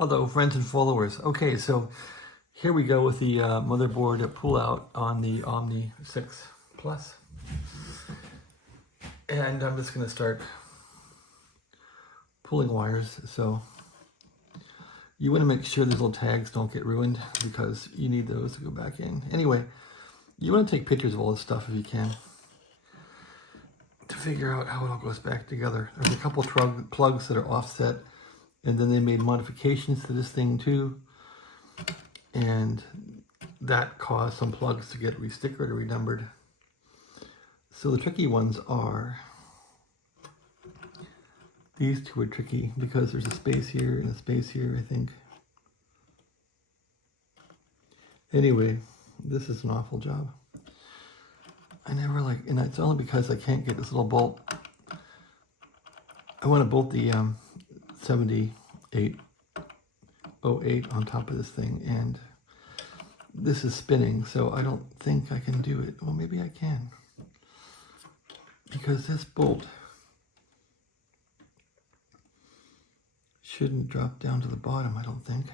Hello, friends and followers. Okay, so here we go with the motherboard pull-out on the Omni 6 Plus. And I'm just going to start pulling wires. So you want to make sure these little tags don't get ruined because you need those to go back in. Anyway, you want to take pictures of all this stuff if you can to figure out how it all goes back together. There's a couple plugs that are offset, and then they made modifications to this thing too, and that caused some plugs to get restickered or renumbered. So the tricky ones are, these two are tricky because there's a space here and a space here, I think. Anyway, this is an awful job. I never like, and it's only because I can't get this little bolt. I want to bolt the 7808 on top of this thing, and this is spinning, so I don't think I can do it. Well, maybe I can, because this bolt shouldn't drop down to the bottom, I don't think.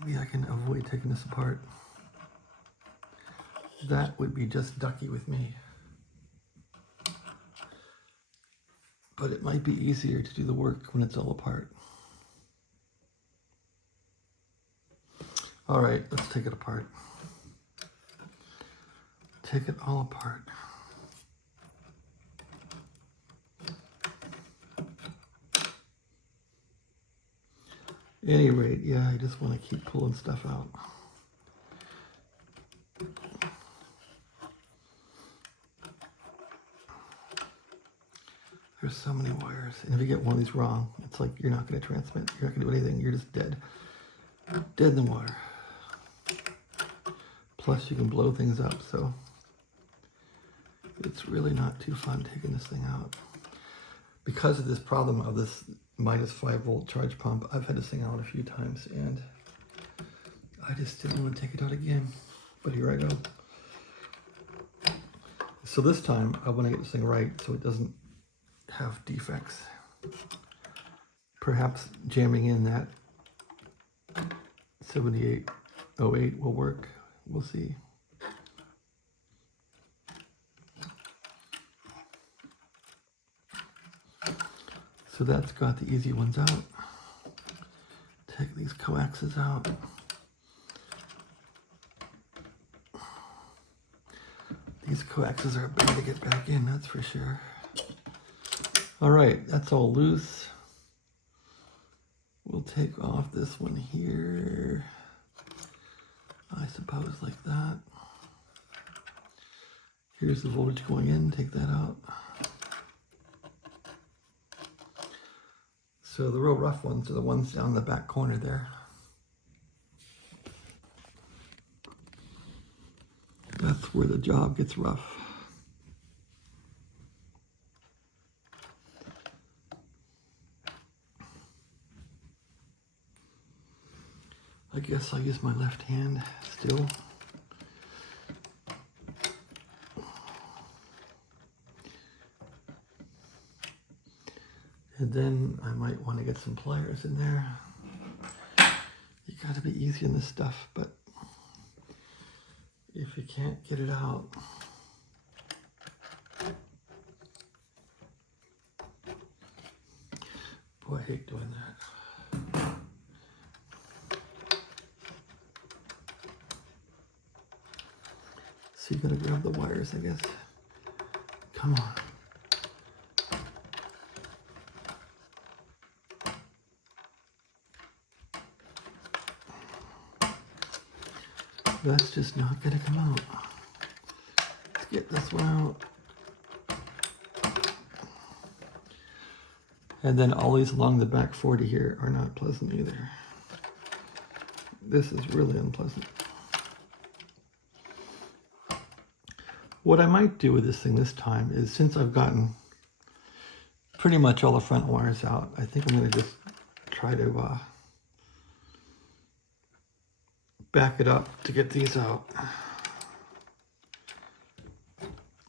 Maybe I can avoid taking this apart. That would be just ducky with me. But it might be easier to do the work when it's all apart. All right, let's take it apart. Take it all apart. At any rate, yeah, I just want to keep pulling stuff out. There's so many wires, and if you get one of these wrong, it's like you're not going to transmit. You're not going to do anything. You're just dead. Dead in the water. Plus, you can blow things up, so it's really not too fun taking this thing out. Because of this problem of this -5-volt charge pump, I've had this thing out a few times, and I just didn't want to take it out again. But here I go. So this time, I want to get this thing right so it doesn't have defects. Perhaps jamming in that 7808 will work. We'll see. So that's got the easy ones out. Take these coaxes out. These coaxes are a pain to get back in, that's for sure. All right, that's all loose. We'll take off this one here, I suppose, like that. Here's the voltage going in, take that out. So the real rough ones are the ones down in the back corner there. That's where the job gets rough. I guess I'll use my left hand still. And then I might want to get some pliers in there. You gotta be easy on this stuff, but if you can't get it out, boy, I hate doing that. So you gotta grab the wires, I guess. Come on. That's just not gonna come out. Let's get this one out. And then all these along the back 40 here are not pleasant either. This is really unpleasant. What I might do with this thing this time is, since I've gotten pretty much all the front wires out, I think I'm going to just try to back it up to get these out.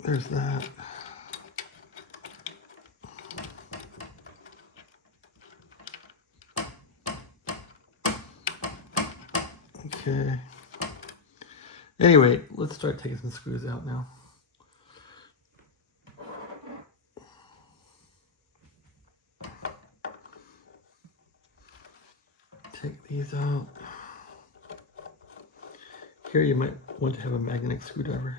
There's that. Okay. Anyway, let's start taking some screws out now. Take these out. Here you might want to have a magnetic screwdriver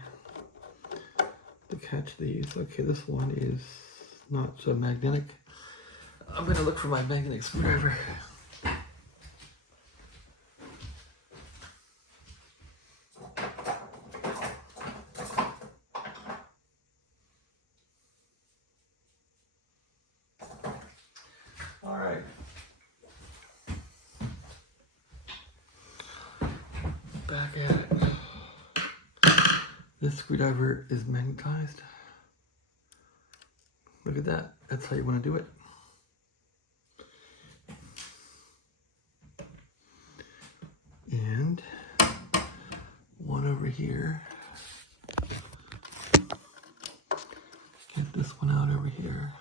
to catch these. Okay, this one is not so magnetic. I'm going to look for my magnetic screwdriver. All right. Back at it. This screwdriver is magnetized. Look at that. That's how you want to do it. And one over here. Get this one out over here.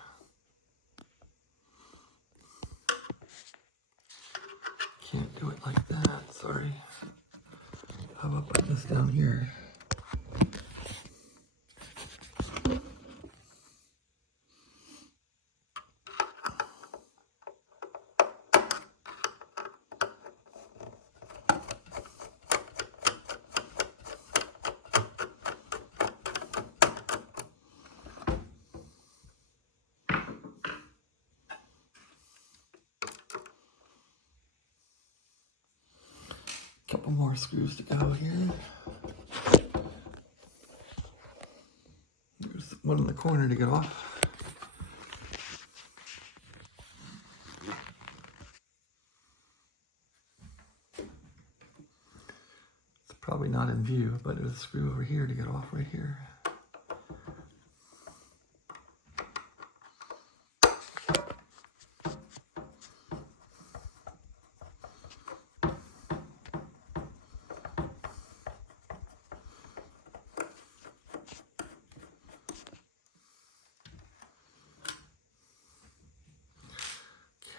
Can't do it like that, sorry. How about putting this down here? Couple more screws to go here. There's one in the corner to get off. It's probably not in view, but there's a screw over here to get off right here.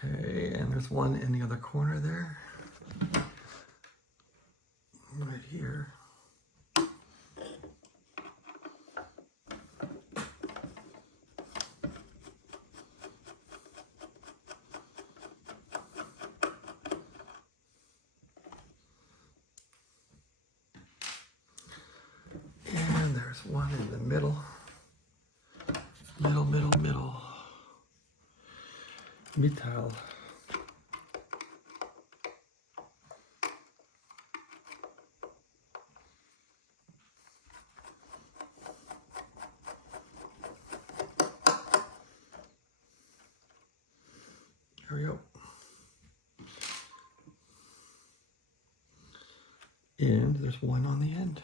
Okay, and there's one in the other corner there. Right here. And there's one in the middle. Middle. Metal. There we go. And there's one on the end.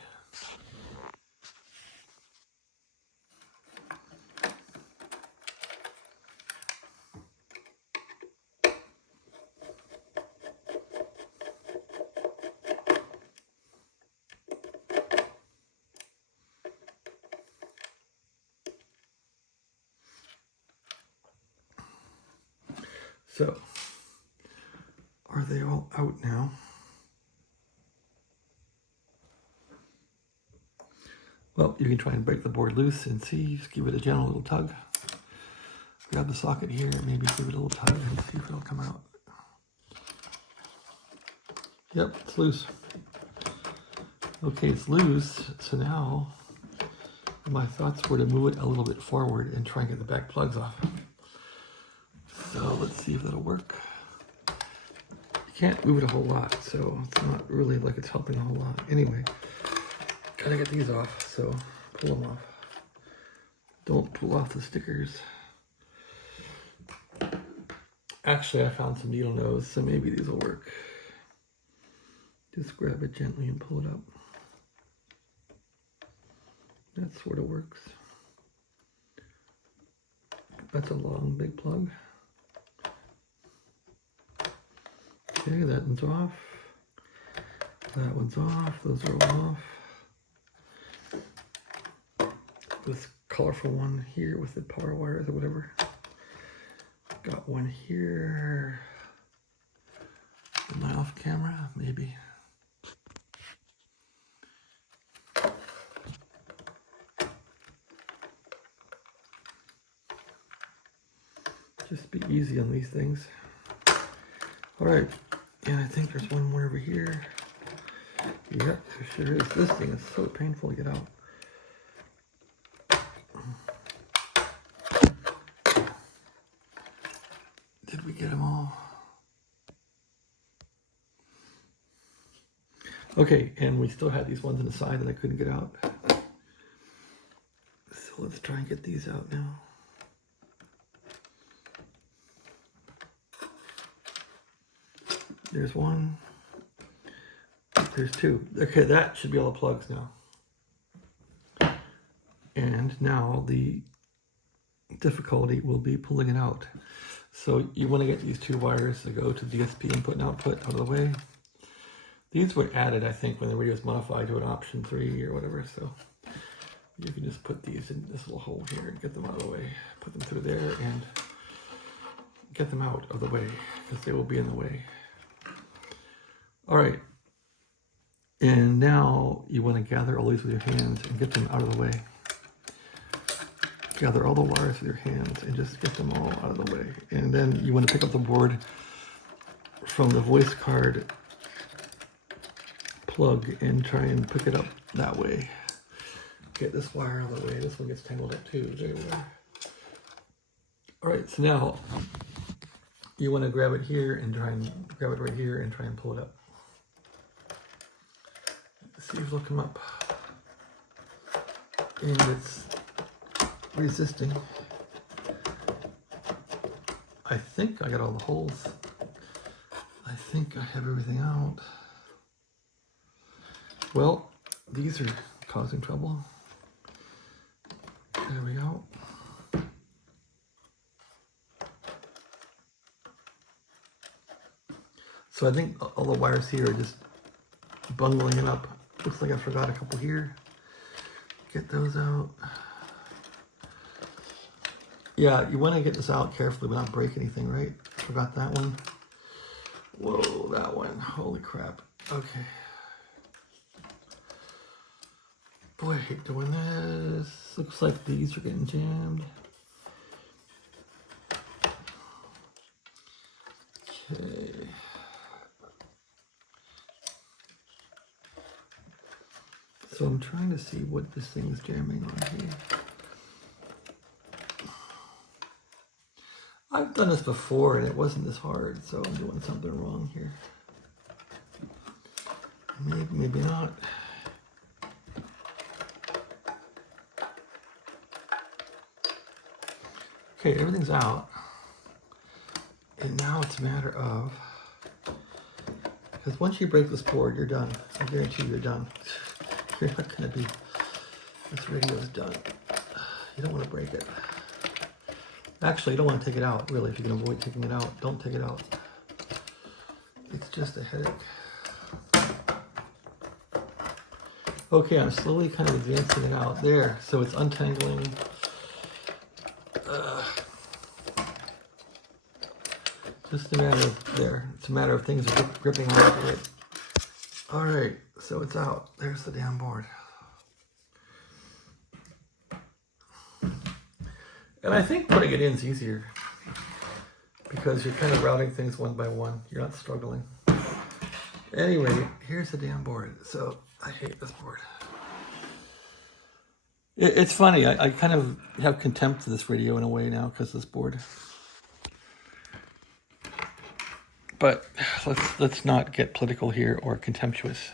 So, are they all out now? Well, you can try and break the board loose and see, just give it a gentle little tug. Grab the socket here, maybe give it a little tug and see if it'll come out. Yep, it's loose. Okay, it's loose, so now my thoughts were to move it a little bit forward and try and get the back plugs off. So let's see if that'll work. You can't move it a whole lot, so it's not really like it's helping a whole lot. Anyway, gotta get these off, so pull them off. Don't pull off the stickers. Actually, I found some needle nose, so maybe these will work. Just grab it gently and pull it up. That sort of works. That's a long, big plug. Okay, that one's off. That one's off. Those are all off. This colorful one here with the power wires or whatever. Got one here. Am I off camera? Maybe. Just be easy on these things. All right, and I think there's one more over here. Yep, there sure is. This thing is so painful to get out. Did we get them all? Okay, and we still had these ones on the side that I couldn't get out. So let's try and get these out now. There's one. There's two. Okay, that should be all the plugs now. And now the difficulty will be pulling it out. So you want to get these two wires that go to DSP input and output out of the way. These were added, I think, when the radio was modified to an option 3 or whatever. So you can just put these in this little hole here and get them out of the way. Put them through there and get them out of the way because they will be in the way. All right. And now you want to gather all these with your hands and get them out of the way. Gather all the wires with your hands and just get them all out of the way. And then you want to pick up the board from the voice card plug and try and pick it up that way. Get this wire out of the way. This one gets tangled up too. There we are. All right, so now you want to grab it here and try and grab it right here and try and pull it up. See if it'll come up. And it's resisting. I think I got all the holes. I think I have everything out. Well, these are causing trouble. There we go. So I think all the wires here are just bungling it up. Looks like I forgot a couple here. Get those out. Yeah, you want to get this out carefully but not break anything, right? Forgot that one. Whoa, that one. Holy crap. Okay. Boy, I hate doing this. Looks like these are getting jammed. Okay. So I'm trying to see what this thing is jamming on here. I've done this before and it wasn't this hard, so I'm doing something wrong here. Maybe, maybe not. Okay, everything's out. And now it's a matter of, because once you break this board, you're done. I guarantee you're done. You're not going to be, this radio is done. You don't want to break it. Actually, you don't want to take it out, really. If you can avoid taking it out, don't take it out. It's just a headache. Okay, I'm slowly kind of advancing it out there. So it's untangling. Just a matter of there. It's a matter of things gripping onto it. All right, so it's out. There's the damn board. And I think putting it in is easier because you're kind of routing things one by one. You're not struggling. Anyway, here's the damn board. So I hate this board. It's funny. I kind of have contempt for this radio in a way now because of this board. But let's not get political here or contemptuous.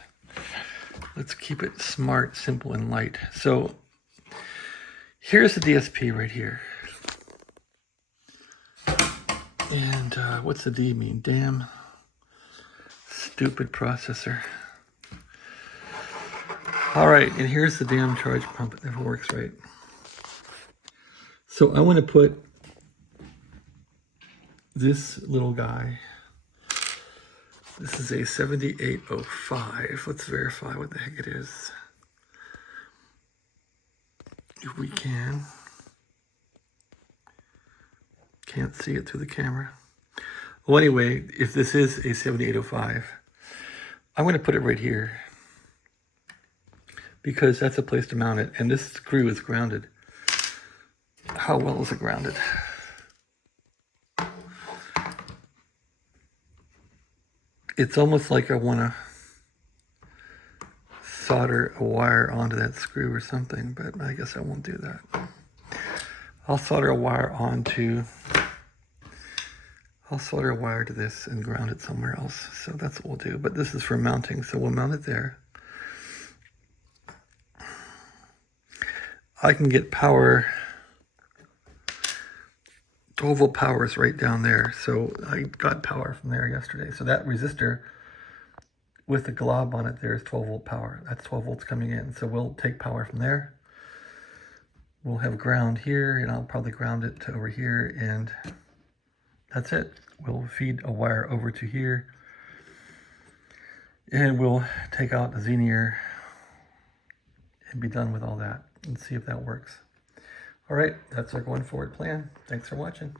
Let's keep it smart, simple, and light. So here's the DSP right here. And what's the D mean? Damn stupid processor. All right, and here's the damn charge pump. It never works right. So I want to put this little guy. This is a 7805. Let's verify what the heck it is. If we can. Can't see it through the camera. Well, anyway, if this is a 7805, I'm going to put it right here because that's a place to mount it. And this screw is grounded. How well is it grounded? it's almost like I want to solder a wire onto that screw or something, but I guess I won't do that. I'll solder a wire to this and ground it somewhere else. So that's what we'll do. But this is for mounting, so we'll mount it there. I can get power. 12 volt power is right down there. So I got power from there yesterday. So that resistor with the glob on it there is 12 volt power. That's 12 volts coming in. So we'll take power from there. We'll have ground here, and I'll probably ground it to over here, and that's it. We'll feed a wire over to here, and we'll take out the Zener and be done with all that and see if that works. All right, that's our going forward plan. Thanks for watching.